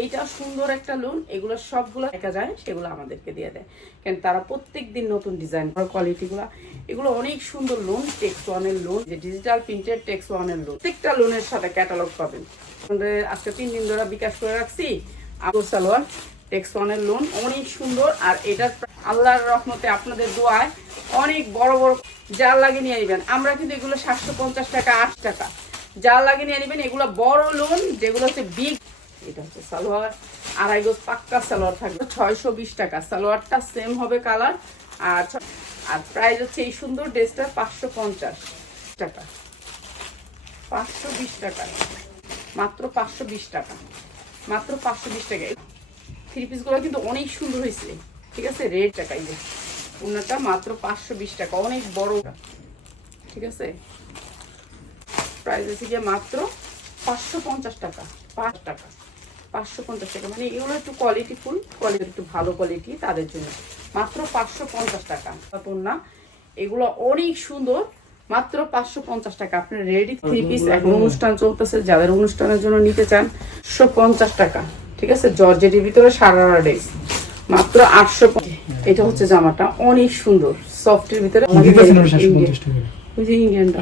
এইটা সুন্দর একটা লোন এগুলো সবগুলো দেখা যায়, সেগুলো আমাদেরকে দিয়ে দেয়। কেন তারা প্রত্যেক দিন নতুন ডিজাইন কোয়ালিটিগুলো এগুলো অনেক সুন্দর লোন টেক্স ওয়ানের লোন যে ডিজিটাল প্রিন্টেড টেক্স ওয়ানের লোন প্রত্যেকটা লোনের সাথে ক্যাটালগ পাবেন। আজকে তিন দিন ধরে বিকাশ করে রাখছি। সালোয়ার টেক্স ওয়ানের লোন অনেক সুন্দর। আর এটার আল্লাহর রহমতে আপনাদের দোয়ায় অনেক বড় বড় জাল লাগিয়ে নিয়ে নেবেন আমরা কিন্তু এগুলো সাতশো পঞ্চাশ টাকা আট টাকা। জাল লাগিয়ে নিয়ে নেবেন এগুলো বড় লোন যেগুলো হচ্ছে বিগ এটা হচ্ছে সালোয়ার। আড়াই গোজ পাক্কা সালোয়ার থাকবে, ছয়শো বিশ টাকা। সালোয়ারটা সেম হবে কালার আর আর প্রাইস হচ্ছে এই সুন্দর ড্রেসটা পাঁচশো পঞ্চাশ টাকা। পাঁচশো বিশ টাকা। মাত্র পাঁচশো বিশ টাকা। মাত্র পাঁচশো বিশ টাকা। থ্রি পিসগুলো কিন্তু অনেক সুন্দর হয়েছে। ঠিক আছে? রেড টাকা এই যে। ওনাটা মাত্র পাঁচশো বিশ টাকা। অনেক বড়। ঠিক আছে? প্রাইস হচ্ছে গিয়ে মাত্র পাঁচশো পঞ্চাশ টাকা। পাঁচশো পঞ্চাশ টাকা। মানে এগুলো একটু কোয়ালিটি ফুল কোয়ালিটি একটু ভালো কোয়ালিটি তাদের জন্য। মাত্র পাঁচশো পঞ্চাশ টাকা। না এগুলো অনেক সুন্দর মাত্র পাঁচশো পঞ্চাশ টাকা। আপনার রেডি থ্রি পিস এখন অনুষ্ঠান চলতেছে যাদের অনুষ্ঠানের জন্য নিতে চান একশো পঞ্চাশ টাকা। ঠিক আছে? জর্জেটের ভিতরে সারা ড্রেস মাত্র আটশো এটা হচ্ছে জামাটা অনেক সুন্দর। সফটের ভিতরে ইন্ডিয়ানটা